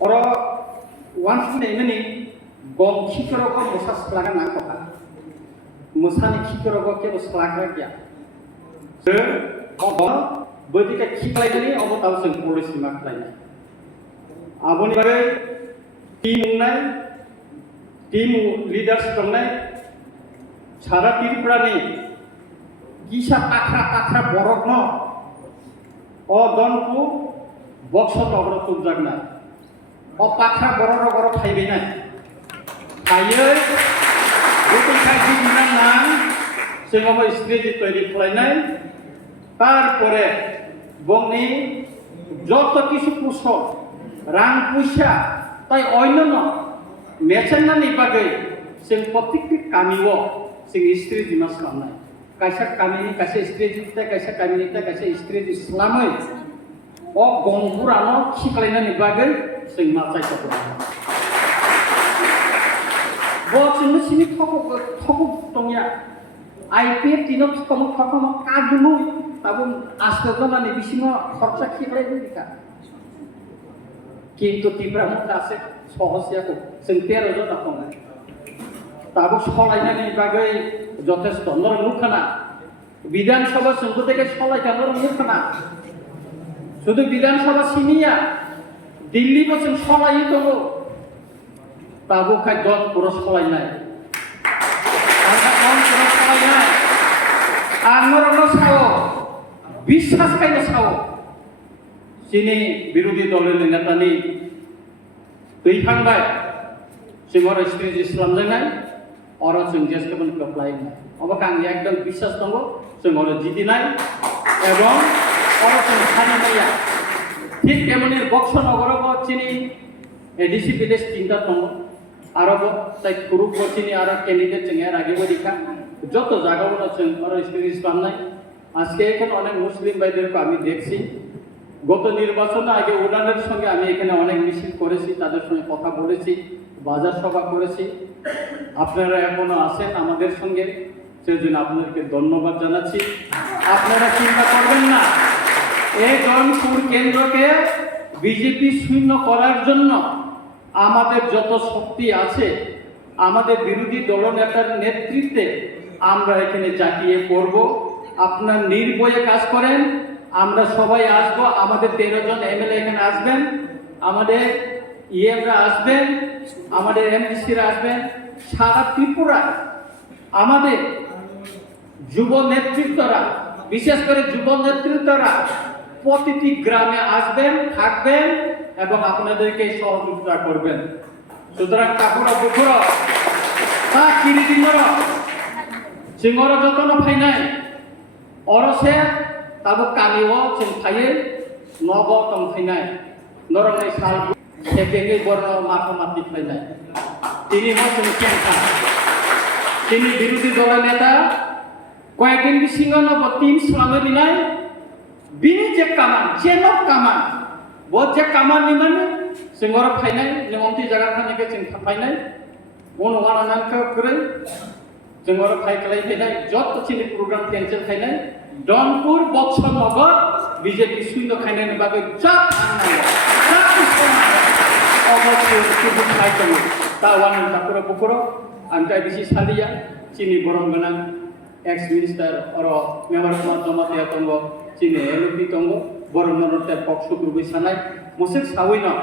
oro once ini gom khikorogo musa splaga na kota musani khikorogo ke splaga gya se obo bodika khiklai ni obo taw sing police ma khlai aboni bagai tim leaders tongnai sara tirpurani gisa takra borok no o donku boxo togro tujagna o pakra borok thaibena ayo bukan kaji bilang nang semua istri teri kelainai তারপরে বংনি যত কিছু পুষো রাং পুষা তাই অন্যান্য মেচেন্নানি বাগै जों प्रत्येकটি কামিও जों स्त्री जिमा खालामनाय कायसा कामिनि कायसा स्त्री जिते कायसा कामिनिते कायसा स्त्री इस्लामै अ गंगुरानो खिखलायनानि बागै जों माचायखौ बक्सिंनि सिनि थख दंया आईपीएफ दिनाव थखम कादुनु ताबो आस्तेदनानि बिसिङाव खरचा खिखलायनि दिखा किन्तु तिब्रा मुखा आसे सहसियाखौ जों 13 जन दं ताबो सलायनायनि बागै যথেষ্ট नरम मुखाना विधानसभा संसद থেকে सलायता नरम मुखाना শুধু বিধানসভা সিনিয়া দিল্লি বসে সলাই দङ ताबो खाय दन पुरो सलायनाय आंहा दन पुरो सलायनाय आंनो साव বিশ্বাস खायनो साव सिनि बिरोधी दलनि नेतानि दैखांबाय जोंङो स्त्री इस्लाम जोंनाय अरो जों जेसकबन कप्लायनाय अबक आं एकदम বিশ্বাস दङ जोंङो जिदिनाय एवं अरो जों सानिनाया ठीक एमनि बक्स नगरबो चिनि एडिसि विदेश चिंता दङ आरो ताई ग्रुप बचिनि आरो कैंडिडेट जों रागिबो दिखा যত জায়গাগুলো जों अरो स्त्री इस्लाम নাই আজকে এখানে অনেক মুসলিম ভাইদেরকে আমি দেখছি গত নির্বাচনে আগে ওনাদের সঙ্গে আমি এখানে অনেক মিছিল করেছি তাদের সঙ্গে কথা বলেছি বাজার সভা করেছি আপনারা এখনো আছেন আমাদের সঙ্গে সেজন্য আপনাদেরকে ধন্যবাদ জানাচ্ছি আপনারা চিন্তা করবেন না এই জনপুর কেন্দ্রকে বিজেপি শূন্য করার জন্য আমাদের যত শক্তি আছে আমাদের বিরোধী দলনেতার নেতৃত্বে আমরা এখানে জাকিয়ে পড়ব আপনারা নির্ভয়ে কাজ করেন আমরা সবাই আসব আমাদের 13 জন এমএলএ এখানে আসবেন আমাদের ইএমরা আসবেন আমাদের এমডিসিরা আসবেন সারা ত্রিপুরা আমাদের যুব নেতৃত্বরা বিশেষ করে যুব নেতৃত্বরা প্রতিটি গ্রামে আসবেন থাকবেন এবং আপনাদেরকে সহযোগিতা করবেন সুতরাং কাপুরা বুকুরা তা কিরিদিনরা সিংহরা যতন ফাইনাই অরসে তাবো কামিও जों थायो नब दं फैनाय नरंनाय साल सेकेंडनि बर माथामाति फैनाय তিনি হচ্ছেন কেনকা তিনি বিরোধী দলের নেতা কয়েকদিন সিংহন তিন সালে দিনাই বিনি যে কামান চেনক কামান বহুত যে কামান নিমান সিংহর ফাইনাই নেমন্তি জায়গা থানাকে जों ফাইনাই অনুমান নামखौ করে जोंङो फाइखलाय फैनाय যত চিনি প্রোগ্রাম ক্যান্সেল খাইনাय डनपुर बक्स नगर बीजेपी शून्य खायनायनि बागै जाब अबश्य सुबुं खायदों ता वान तापुरा बुकुरो आंता बिसि सालिया चिनि बरम गोनां x minister arrow member of Jamatia दङ चिनि एलपि दङ बरम नरते पक्ष ग्रुप सानाय मुसुक सावैनो